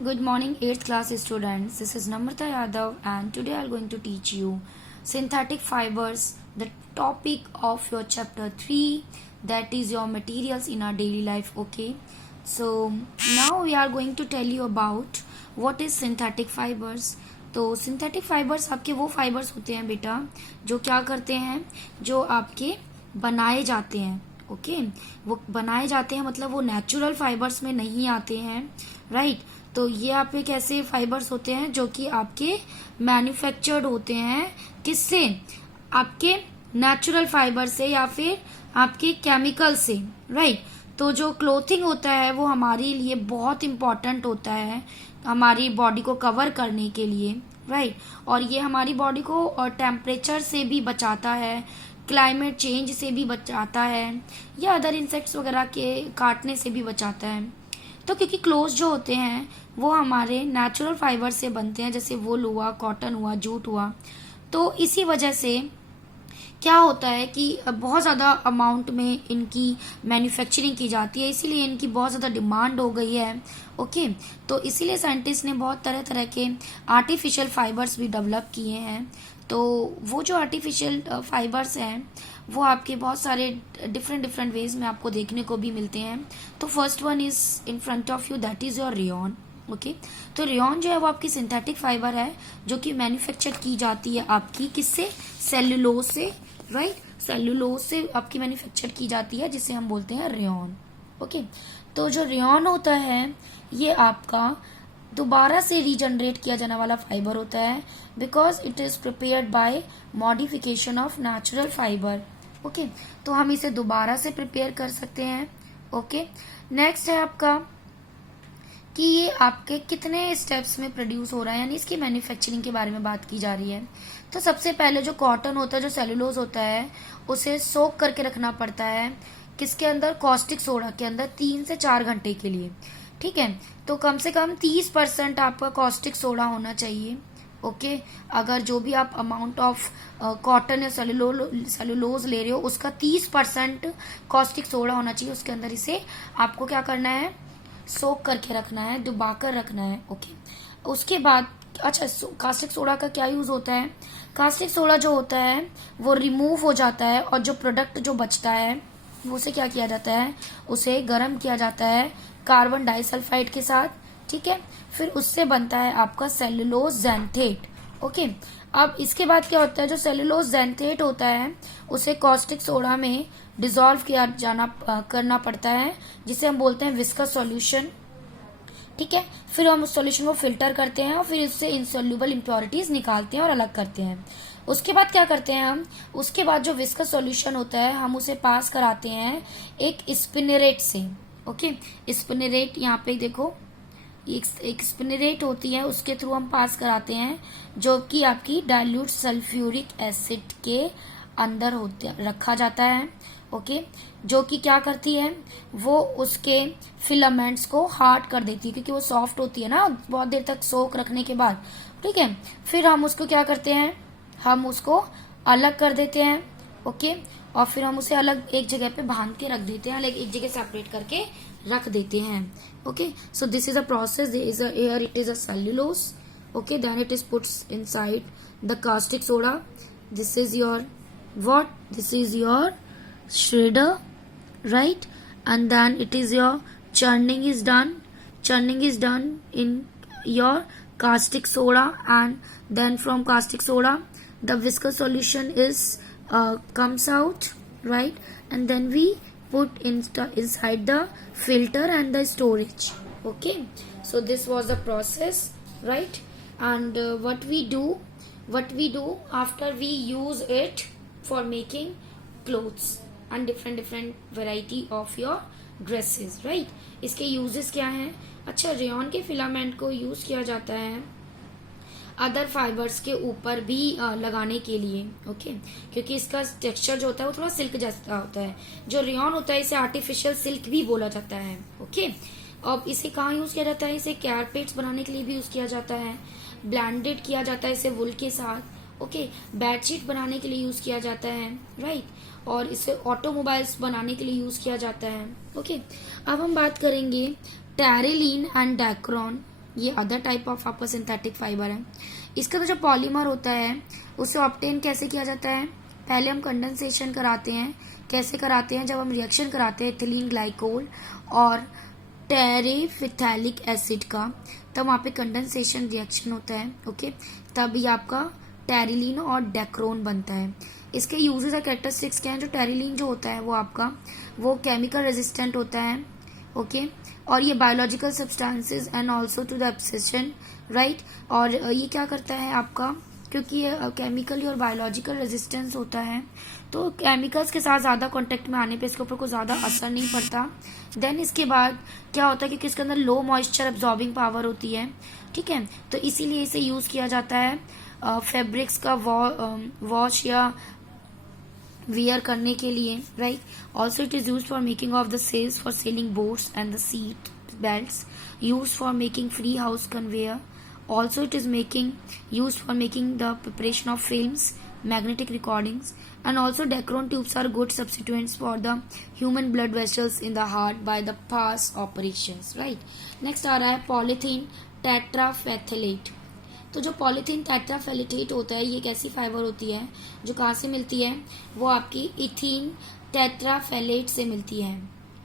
Good morning, 8th class students. This is Namrata Yadav, and today I am going to teach you synthetic fibers, the topic of your chapter 3, that is your materials in our daily life. Okay, so now we are going to tell you about what is synthetic fibers. तो synthetic fibres आपके वो fibres होते हैं बेटा जो क्या करते हैं, जो आपके बनाए जाते हैं. ओके, वो बनाए जाते हैं मतलब वो नेचुरल फाइबर्स में नहीं आते हैं. राइट, तो ये आपके कैसे फाइबर्स होते हैं जो कि आपके मैन्युफैक्चर्ड होते हैं. किससे? आपके नेचुरल फाइबर से या फिर आपके केमिकल से. राइट, तो जो क्लोथिंग होता है वो हमारे लिए बहुत इम्पोर्टेंट होता है हमारी बॉडी को कवर करने के लिए. राइट, और ये हमारी बॉडी को टेम्परेचर से भी बचाता है, क्लाइमेट चेंज से भी बचाता है, या अदर इंसेक्ट्स वगैरह के काटने से भी बचाता है. तो क्योंकि क्लोथ्स जो होते हैं वो हमारे नेचुरल फाइबर से बनते हैं, जैसे वूल हुआ, कॉटन हुआ, जूट हुआ. तो इसी वजह से क्या होता है कि बहुत ज़्यादा अमाउंट में इनकी मैन्युफैक्चरिंग की जाती है, इसीलिए इनकी बहुत ज़्यादा डिमांड हो गई है. ओके, तो इसीलिए साइंटिस्ट ने बहुत तरह तरह के आर्टिफिशियल फाइबर्स भी डेवलप किए हैं. तो वो जो आर्टिफिशियल फाइबर्स हैं वो आपके बहुत सारे डिफरेंट वेज में आपको देखने को भी मिलते हैं. तो first one is in front of you, that is your rayon. Okay, तो रेयॉन जो है वो आपकी सिंथेटिक फाइबर है जो कि मैन्युफैक्चर की जाती है आपकी किससे? सेल्यूलोज से. राइट, सेल्यूलोज से आपकी मैन्युफैक्चर की जाती है जिसे हम बोलते हैं रेयॉन. ओके, तो जो रेयॉन होता है ये आपका दोबारा से रीजनरेट किया जाने वाला फाइबर होता है, because it is prepared by modification of natural fibre. Okay, तो हम इसे दोबारा से प्रिपेयर कर सकते हैं. ओके, नेक्स्ट है आपका कि ये आपके कितने स्टेप्स में प्रोड्यूस हो रहा है, यानी इसकी मैन्युफैक्चरिंग के बारे में बात की जा रही है. तो सबसे पहले जो कॉटन होता है, जो सेलुलोज होता है, उसे सोक करके रखना पड़ता है किसके अंदर? कॉस्टिक सोडा के अंदर 3 से 4 घंटे के लिए. ठीक है, तो कम से कम 30% आपका कॉस्टिक सोडा होना चाहिए. ओके, अगर जो भी आप अमाउंट ऑफ कॉटन या सेलुलोज ले रहे हो उसका 30% कॉस्टिक सोडा होना चाहिए उसके अंदर. इसे आपको क्या करना है? सोक करके रखना है, डुबा कर रखना है. ओके, उसके बाद अच्छा, कास्टिक सोडा का क्या यूज होता है? कास्टिक सोडा जो होता है वो रिमूव हो जाता है और जो प्रोडक्ट जो बचता है उसे क्या किया जाता है? उसे गर्म किया जाता है कार्बन डाइसल्फाइड के साथ. ठीक है, फिर उससे बनता है आपका सेलुलोज ज़ैंथेट. ओके, अब इसके बाद क्या होता है? जो सेलुलोज ज़ैंथेट होता है उसे कॉस्टिक सोडा में डिसॉल्व किया करना पड़ता है, जिसे हम बोलते हैं विस्कस सॉल्यूशन. ठीक है, फिर हम उस सॉल्यूशन को फिल्टर करते हैं और फिर इससे इनसोल्यूबल इम्प्योरिटीज निकालते हैं और अलग करते हैं. उसके बाद क्या करते हैं हम? उसके बाद जो विस्कस सॉल्यूशन होता है हम उसे पास कराते हैं एक स्पिनरेट से. ओके, स्पिनरेट यहाँ पे देखो, एक स्पिनरेट होती है, उसके थ्रू हम पास कराते हैं जो कि आपकी डाइल्यूट सल्फ्यूरिक एसिड के अंदर रखा जाता है. ओके, जो कि क्या करती है? वो उसके फिलामेंट्स को हार्ड कर देती है क्योंकि वो सॉफ्ट होती है ना बहुत देर तक सोक रखने के बाद. ठीक है, फिर हम उसको क्या करते हैं? हम उसको अलग कर देते हैं. ओके, और फिर हम उसे अलग एक जगह पे बांध के रख देते हैं, अलग एक जगह सेपरेट करके रख देते हैं. Okay, so this is a process. here it is a cellulose. Okay, then it is put inside the caustic soda. This is your what? This is your shredder, right? And then it is your churning is done. Churning is done in your caustic soda, and then from caustic soda the viscous solution is comes out, right? And then we put inside the filter and the storage. Okay, so this was the process, right? And what we do after we use it for making clothes and different variety of your dresses, right? इसके uses क्या हैं? अच्छा, rayon के filament को use किया जाता है other fibres के ऊपर भी लगाने के लिए. ओके, क्योंकि इसका टेक्सचर जो होता है वो थोड़ा सिल्क जैसा होता है. जो रेयॉन होता है इसे आर्टिफिशियल सिल्क भी बोला जाता है. ओके, अब इसे कहाँ यूज किया जाता है? इसे कैरपेट्स बनाने के लिए भी यूज किया जाता है, ब्लेंडेड किया जाता है इसे वुल के साथ. ओके, बेडशीट बनाने के लिए यूज किया जाता है, राइट? और इसे ऑटोमोबाइल्स बनाने के लिए यूज किया जाता है. ओके, अब हम बात करेंगे टेरेलिन एंड डैक्रॉन. ये अदर टाइप ऑफ आपका सिंथेटिक फाइबर है। इसका तो जो पॉलीमर होता है उसे ऑब्टेन कैसे किया जाता है, पहले हम कंडेंसेशन कराते हैं। कैसे कराते हैं, जब हम रिएक्शन कराते हैं इथिलीन ग्लाइकोल और टेरेफिथैलिक एसिड का, तब वहाँ पे कंडेंसेशन रिएक्शन होता है। ओके, तब ये आपका टेरिलीन और डेक्रोन बनता है। इसके यूजेस और कैरेक्टरिस्टिक्स क्या हैं, जो टेरिलीन जो होता है वो आपका वो केमिकल रेजिस्टेंट होता है। ओके, और ये biological substances and also to the absorption, right. और ये क्या करता है आपका, क्योंकि ये केमिकली और बायोलॉजिकल रेजिस्टेंस होता है, तो केमिकल्स के साथ ज़्यादा कांटेक्ट में आने पे इसके ऊपर कोई ज़्यादा असर नहीं पड़ता। देन इसके बाद क्या होता है, क्योंकि इसके अंदर लो मॉइस्चर एब्जॉर्बिंग पावर होती है, ठीक है, तो इसीलिए इसे यूज़ किया जाता है फैब्रिक्स का वॉश या वियर करने के लिए, right. Also it is use for making of the sails for sailing boats and the seat belts, used for making free house conveyor. Also it is used for making the preparation of films, magnetic recordings, and also Dacron tubes are good substituents for the human blood vessels in the heart by the PAS operations, right. Next आ रहा है polythene tetrafethalate। तो जो polythene टेट्राफेलिटेट होता है, ये एक ऐसी fibre होती है जो कहाँ से मिलती है, वो आपकी इथीन टेट्राफेलेट से मिलती है,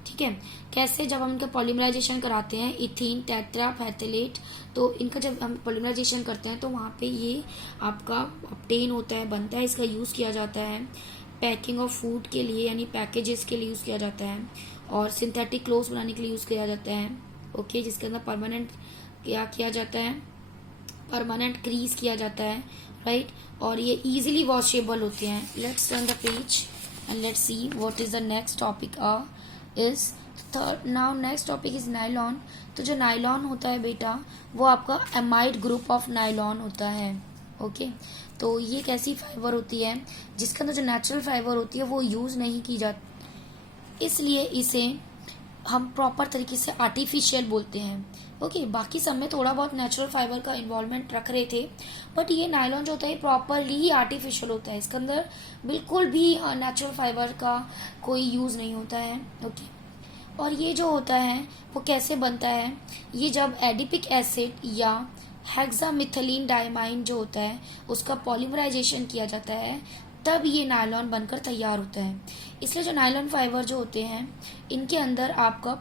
ठीक है। कैसे, जब हम इनका पॉलीमराइजेशन कराते हैं इथीन टेट्राफेथलेट, तो इनका जब हम पॉलीमराइजेशन करते हैं तो वहाँ पे ये आपका ऑब्टेन होता है, बनता है। इसका यूज़ किया जाता है पैकिंग ऑफ फूड के लिए, यानी पैकेजेस के लिए यूज़ किया जाता है, और सिंथेटिक क्लोथ्स बनाने के लिए यूज़ किया जाता है। ओके, जिसके अंदर परमानेंट क्या किया जाता है, परमानेंट क्रीज किया जाता है, राइट। और ये इजीली वॉशेबल होते हैं। Let's turn the page and let's see what is the next topic is third. Now next topic is nylon. तो जो नायलॉन होता है बेटा, वो आपका एमाइड ग्रुप ऑफ नायलॉन होता है। ओके, तो ये एक ऐसी फाइबर होती है जिसके अंदर जो नेचुरल फाइबर होती है वो यूज नहीं की जाती, इसलिए इसे हम प्रॉपर तरीके से आर्टिफिशियल बोलते हैं। ओके, बाकी सब में थोड़ा बहुत नेचुरल फाइबर का इन्वॉल्वमेंट रख रहे थे, बट ये नायलॉन जो होता है प्रॉपरली ही आर्टिफिशियल होता है। इसके अंदर बिल्कुल भी नेचुरल फाइबर का कोई यूज नहीं होता है। ओके, और ये जो होता है वो कैसे बनता है, ये जब एडिपिक एसिड या हेक्सामिथिलीन डायमाइन जो होता है उसका पॉलीमराइजेशन किया जाता है, तब ये नायलॉन बनकर तैयार होता है। इसलिए जो नायलॉन फाइबर जो होते हैं इनके अंदर आपका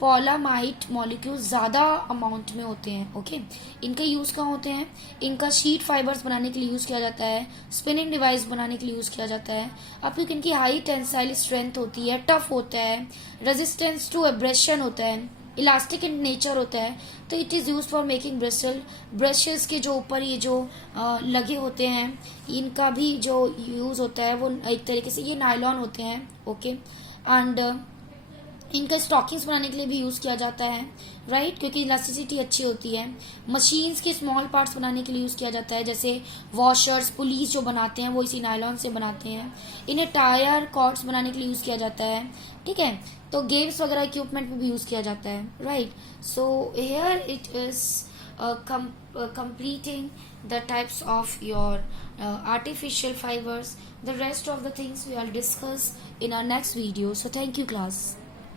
पोलामाइड मॉलिक्यूल ज़्यादा अमाउंट में होते हैं। ओके, इनका यूज़ कहाँ होते हैं, इनका शीट फाइबर्स बनाने के लिए यूज़ किया जाता है, स्पिनिंग डिवाइस बनाने के लिए यूज़ किया जाता है। अब क्योंकि इनकी हाई टेंसाइल स्ट्रेंथ होती है, टफ होता है, रेजिस्टेंस टू एब्रेशन होता है, इलास्टिक इन नेचर होता है, तो it is use for making brushes के जो ऊपर ये जो लगे होते हैं इनका भी जो यूज़ होता है वो एक तरीके से ये नायलॉन होते हैं। ओके, एंड इनका स्टॉकिंग्स बनाने के लिए भी यूज़ किया जाता है, राइट, क्योंकि इलास्टिसिटी अच्छी होती है। मशीन्स के स्मॉल पार्ट्स बनाने के लिए यूज़ किया जाता है, जैसे वॉशर्स, पुलिस जो बनाते हैं वो इसी नायलॉन से बनाते हैं। इन्हें टायर कॉर्ड्स बनाने के लिए यूज़ किया जाता है, ठीक है। तो गेम्स वगैरह इक्विपमेंट में भी यूज़ किया जाता है, right. So here it is completing the types of your artificial fibers. The rest of the things we will discuss in our next video. So thank you class.